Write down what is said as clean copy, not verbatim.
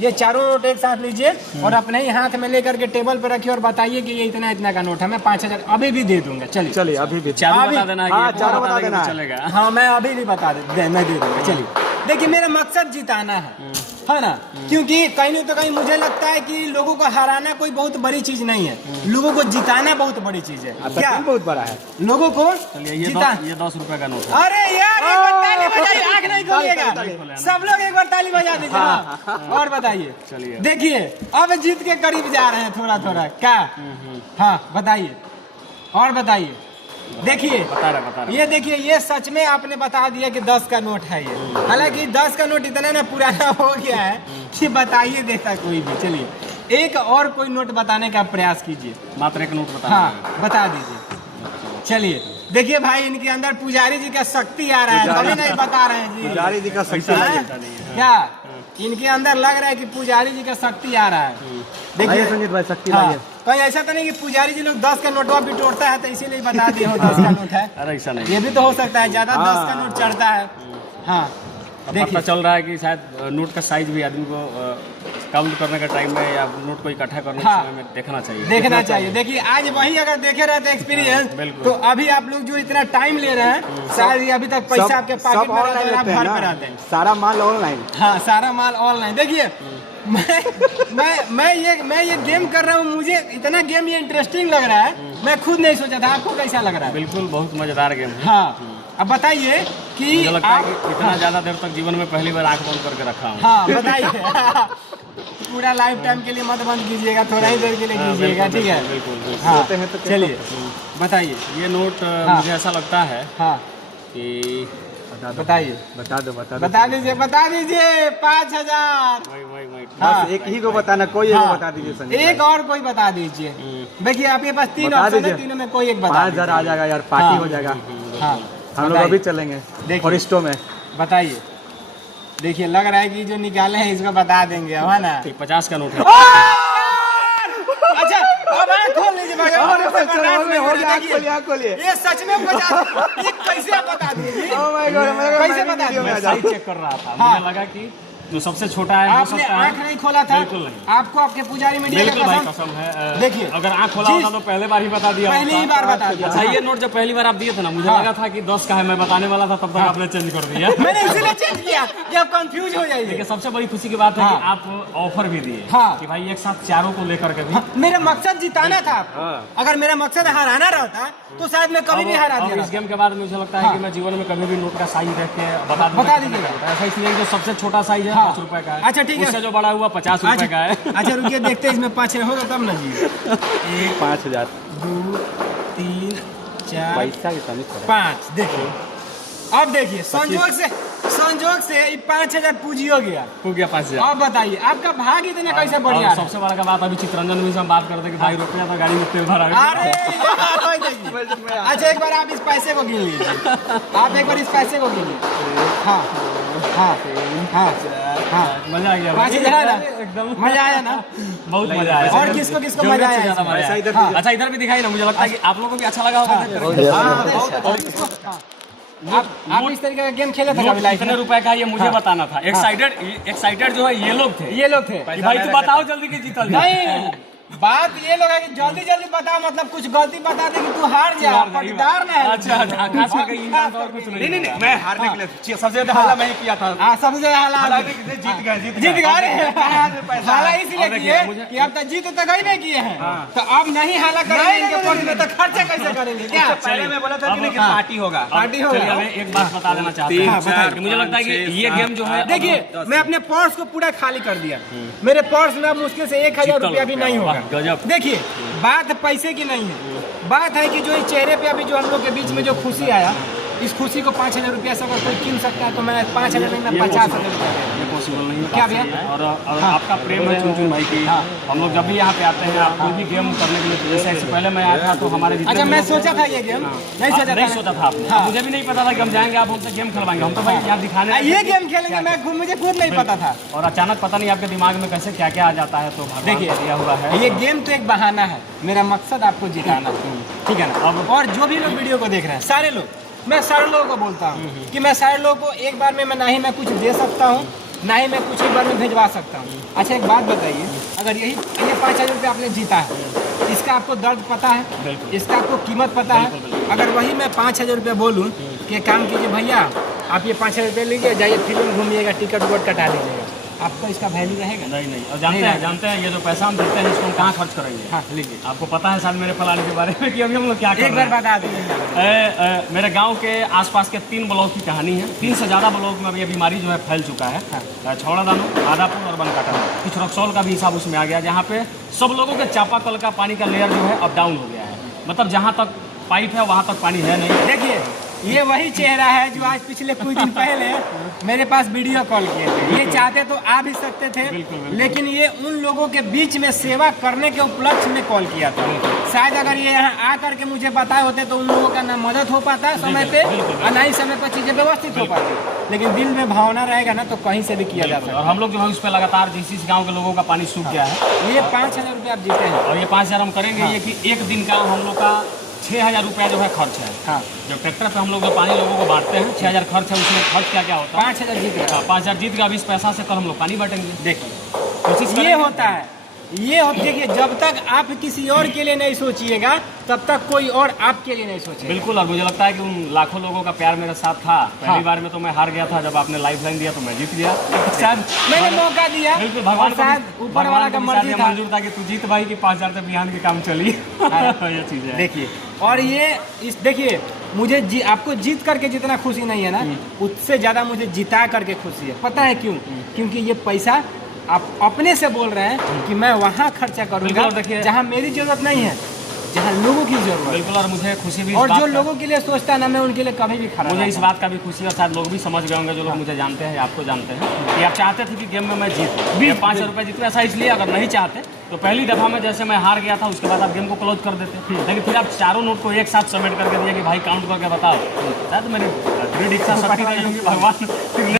ये चारों नोट एक साथ लीजिए और अपने ही हाथ में लेकर के टेबल पे रखिए और बताइए कि ये इतना इतना का नोट है। मैं 5000 अभी भी दे दूंगा। चलिए चलिए अभी भी चारों बता देना, हाँ, चारों बता देना चलेगा। हाँ मैं अभी भी मैं दे दूंगा। चलिए देखिए, मेरा मकसद जिताना है ना, क्योंकि कहीं नहीं तो कहीं मुझे लगता है कि लोगों को हराना कोई बहुत बड़ी चीज नहीं है, लोगों को जिताना बहुत बड़ी चीज है। क्या बहुत बड़ा है लोगों को जिता। ये 10 रुपए का नोट है। अरे यार एक बार ताली बजाइए, आँख नहीं खोलिएगा, सब लोग एक बार ताली बजा दीजिए। हाँ। और बताइए, चलिए देखिए अब जीत के करीब जा रहे हैं थोड़ा थोड़ा। क्या हाँ बताइए और बताइए। देखिए बता रहा ये देखिए, ये सच में आपने बता दिया कि 10 का नोट है ये। हालांकि 10 का नोट इतना ना पुराना हो गया है कि बताइए देता कोई भी। चलिए एक और कोई नोट बताने का प्रयास कीजिए। मात्र एक नोट बता। हाँ बता दीजिए। चलिए देखिए भाई, इनके अंदर पुजारी जी का शक्ति आ रहा है, कभी नहीं बता रहे हैं जी। पुजारी जी का शक्ति क्या इनके अंदर लग रहा है कि पुजारी जी का शक्ति आ रहा है। देखिए संजीत भाई शक्ति हाँ, कहीं ऐसा तो नहीं कि पुजारी जी लोग 10 का नोटवा भी तोड़ता है तो इसीलिए बता दिए हो 10 का नोट है। अरे ऐसा नहीं, ये भी तो हो सकता है, ज्यादा 10 का नोट चढ़ता है। हाँ पता चल रहा है कि शायद नोट का साइज भी आदमी को काउंट करने का टाइम में या नोट को इकट्ठा करने के समय में देखना चाहिए। देखिए आज वही अगर देखे रहते एक्सपीरियंस तो अभी आप लोग जो इतना टाइम ले रहे हैं शायद ये अभी तक पैसा आपके पॉकेट में रहता है, आप घर पे रहते हैं। सारा माल ऑनलाइन। हाँ सारा माल ऑनलाइन। देखिए मैं ये गेम कर रहा हूँ, मुझे इतना गेम ये इंटरेस्टिंग लग रहा है, मैं खुद नहीं सोचा था। आपको कैसा लग रहा है? बिल्कुल बहुत मजेदार गेम है। हाँ अब बताइए कि मुझे लगता है कि इतना ज्यादा देर तक जीवन में पहली बार आंख बंद करके रखा हूँ। हाँ बताइए पूरा लाइफ टाइम के लिए मत बंद कीजिएगा, थोड़ा ही देर के लिए कीजिएगा, ठीक है? बिल्कुल। हाँ चलिए बताइए। ये नोट मुझे ऐसा लगता है हाँ कि बताइए, बता दीजिए 5000। बस एक ही को बताना, कोई एक बता दीजिए। एक और कोई बता दीजिए। देखिए आपके पास 3 ऑप्शन है, तीनों में कोई एक बता। 5000 आ जाएगा यार, पार्टी हो जाएगा। हाँ हम लोग अभी चलेंगे फॉरेस्टो में। बताइए। देखिए लग रहा है कि जो निकाले हैं इसको बता देंगे, है ना? 50 का नोट है। अच्छा अब खोल लीजिए भाई, खोलिए। ये सच में 50। ये कैसे बता दिए? कैसे बता दिए? साइज चेक कर रहा था, मुझे लगा कि जो सबसे छोटा है आपने आँख नहीं खोला था? बिल्कुल नहीं। आपको आपके पुजारी में कसम है। देखिए अगर आँख खोला होता तो पहले बार ही बता दिया। पहली ही बार बता दिया। अच्छा ये नोट जब पहली बार आप दिए थे ना, मुझे लगा था कि 10 का है, मैं बताने वाला था, तब तक आपने चेंज कर दिया। मैंने इसीलिए चेंज किया कि आप कंफ्यूज हो जाइए। देखिए सबसे बड़ी खुशी की बात है कि आप ऑफर भी दिए कि भाई एक साथ चारों को लेकर के भी। मेरा मकसद जिताना था आपको। अगर मेरा मकसद हराना रहता तो शायद मैं कभी भी हरा दिया। इस गेम के बाद मुझे लगता है कि मैं जीवन में कभी भी नोट का साइज देख के बता दीजिएगा। ऐसा इसलिए जो सबसे छोटा साइज है 5 रुपए का है। अच्छा ठीक है, उससे जो बड़ा हुआ 50 रुपए का है। अच्छा रुकिए देखते हैं इसमें 5 होगा तब ना जी। 5000 2 3 4 पैसा की 5। देखिए अब देखिए संजोग से 5000 पूंजी हो गया 5000। अब बताइए आपका भाग इतना कैसे बढ़िया है? सबसे बड़ा का बात, अभी चित्रंजन में हम बात करते कि भाई रुपया तो गाड़ी में तेल भरा। अरे अच्छा एक बार आप इस पैसे को गिन लीजिए, आप एक बार इस पैसे को गिनिए। हाँ हाँ हाँ हाँ मजा आ गया। 5000 ना? एकदम मजा आया ना? बहुत मजा आया। और किसको मजा आया? अच्छा इधर भी दिखाई ना, मुझे लगता है कि आप लोगों को भी अच्छा लगा होगा। आप इस तरीके का गेम खेले थे कभी लाइफ में? कितने रुपए का ये मुझे बताना था। एक्साइटेड जो है ये लोग थे भाई तू बताओ जल्दी कि जीतल नहीं। बात ये लोग है कि जल्दी बता, मतलब कुछ गलती बता दे कि तू हार जा, पटदार ना है। अच्छा खास करके इंसान तो और कुछ नहीं। मैं हारने के लिए सबसे ज्यादा हल्ला मैं ही किया था। सबसे ज्यादा हल्ला जीत गए। हल्ला इसलिए किए कि अब तक जीत तो गई नहीं किए हैं, तो अब नहीं हल्ला करेंगे तो खर्चा कैसे करेंगे? क्या पहले मैं बोला था कि पार्टी होगा। एक बात बता देना चाहते हैं, मुझे लगता है कि ये गेम जो है, देखिए मैं अपने पर्स को पूरा खाली कर दिया। मेरे पर्स में मुश्किल से 1000 रुपया भी नहीं होगा। देखिए बात पैसे की नहीं है, बात है कि जो इस चेहरे पे अभी जो हम लोग के बीच में जो खुशी आया, इस खुशी को 5000 रुपया से अगर कोई कीन सकता है तो मैं 5000 नहीं, मैं 50,000 रुपया। ये पॉसिबल नहीं है क्या भैया? और आपका प्रेम है चुन भाई की। हम लोग जब भी यहाँ पे आते हैं, आप कोई भी गेम करने के लिए, जैसे इससे पहले मैं आया था तो हमारे अच्छा मैं सोचा था ये गेम नहीं सोचा था आपने। मुझे भी नहीं पता था कि हम जाएंगे, आप हमसे गेम खेलवाएंगे। हम तो भाई यहाँ दिखाने ये गेम खेलेंगे, मैं मुझे खुद नहीं पता था। और अचानक पता नहीं आपके दिमाग में कैसे क्या क्या आ जाता है। तो देखिए दिया हुआ है ये गेम तो एक बहाना है, मेरा मकसद आपको जिताना, ठीक है ना? और जो भी लोग वीडियो को देख रहे हैं, सारे लोग, मैं सारे लोगों को बोलता हूँ कि मैं सारे लोगों को एक बार में मैं ना ही मैं कुछ दे सकता हूँ, ना ही मैं कुछ ही बार में भिजवा सकता हूँ। अच्छा एक बात बताइए, अगर ये 5,000 रुपये आपने जीता है, इसका आपको दर्द पता है, इसका आपको कीमत पता है। अगर वही मैं 5,000 रुपये बोलूँ कि काम कीजिए भैया, आप ये 5,000 रुपये लीजिए, जाइए फिल्म घूमिएगा, टिकट वोट कटा लीजिएगा, आपको इसका वैल्यू रहेगा? नहीं। और जानते हैं ये जो पैसा हम देते हैं इसको हम कहाँ खर्च करेंगे? हाँ लीजिए। आपको पता है शायद मेरे फलाने के बारे में कि अभी हम लोग क्या कर रहे हैं? एक बार बता दीजिए। मेरे गांव के आसपास के 3 ब्लॉक की कहानी है। 3 से ज़्यादा ब्लॉक में अभी ये बीमारी जो है फैल चुका है। छौड़ा दानो, आदापुर और बनकाटा, कुछ रक्सौल का भी हिसाब उसमें आ गया, जहाँ पे सब लोगों के चापाकल का पानी का लेयर जो है अप डाउन हो गया है। मतलब जहाँ तक पाइप है वहाँ तक पानी है नहीं। देखिए ये वही चेहरा है जो आज पिछले कुछ दिन पहले मेरे पास वीडियो कॉल किए थे। ये चाहते तो आ भी सकते थे, लेकिन ये उन लोगों के बीच में सेवा करने के उपलक्ष्य में कॉल किया था। शायद अगर ये यहाँ आकर के मुझे बताए होते तो उन लोगों का ना मदद हो पाता समय पे और ना ही समय पर चीजें व्यवस्थित हो पाती। लेकिन दिल में भावना रहेगा ना तो कहीं से भी किया जा सकता है। और हम लोग जो है उस पर लगातार जिस गाँव के लोगों का पानी सूख गया है। ये 5,000 रुपये आप जीते हैं और ये 5,000 हम करेंगे ये कि एक दिन का हम लोग का 6,000 रुपया जो है खर्च है। हाँ, जब ट्रैक्टर पे हम लोग जो पानी लोगों को बांटते हैं 6,000 खर्च है, उसमें खर्च क्या होता है? 5,000 जीत गया। 5,000 जीत गया। 20 पैसा से कल हम लोग पानी बांटेंगे। देखिए कोशिश ये होता है, ये देखिए जब तक आप किसी और के लिए नहीं सोचिएगा तब तक कोई और आपके लिए नहीं सोचेगा। बिल्कुल। और मुझे लगता है कि उन लाखों लोगों का प्यार मेरे साथ था। पहली बार में तो मैं हार गया था, जब आपने लाइफ लाइन दिया तो मैं जीत गया। शायद मैंने मौका दिया, बिल्कुल भगवान शायद ऊपर वाला का मर्जी था, मंजूर था कि तू जीत भाई कि 5,000 से बिहान के काम चली। ये चीज़ है। देखिए और ये देखिए मुझे आपको जीत करके जितना खुशी नहीं है ना, उससे ज़्यादा मुझे जिता करके खुशी है। पता है क्यों? क्योंकि ये पैसा आप अपने से बोल रहे हैं कि मैं वहाँ खर्चा करूँगा जहाँ मेरी जरूरत नहीं है, जहाँ लोगों की जरूरत। बिल्कुल। और मुझे खुशी भी और जो लोगों के लिए सोचता है ना, मैं उनके लिए कभी भी खड़ा। मुझे इस बात का भी खुशी है, और शायद लोग भी समझ गए होंगे जो लोग मुझे जानते हैं, आपको जानते हैं, कि आप चाहते थे कि गेम में मैं जीत 5,000 रुपये जीतूँ। ऐसा इसलिए अगर नहीं चाहते तो पहली दफ़ा में जैसे मैं हार गया था उसके बाद आप गेम को क्लोज कर देते। लेकिन फिर आप चारों नोट को एक साथ सबमिट करके दिया कि भाई काउंट करके बताओ। शायद मेरी दृढ़ इच्छा शक्ति नहीं होगी, भगवान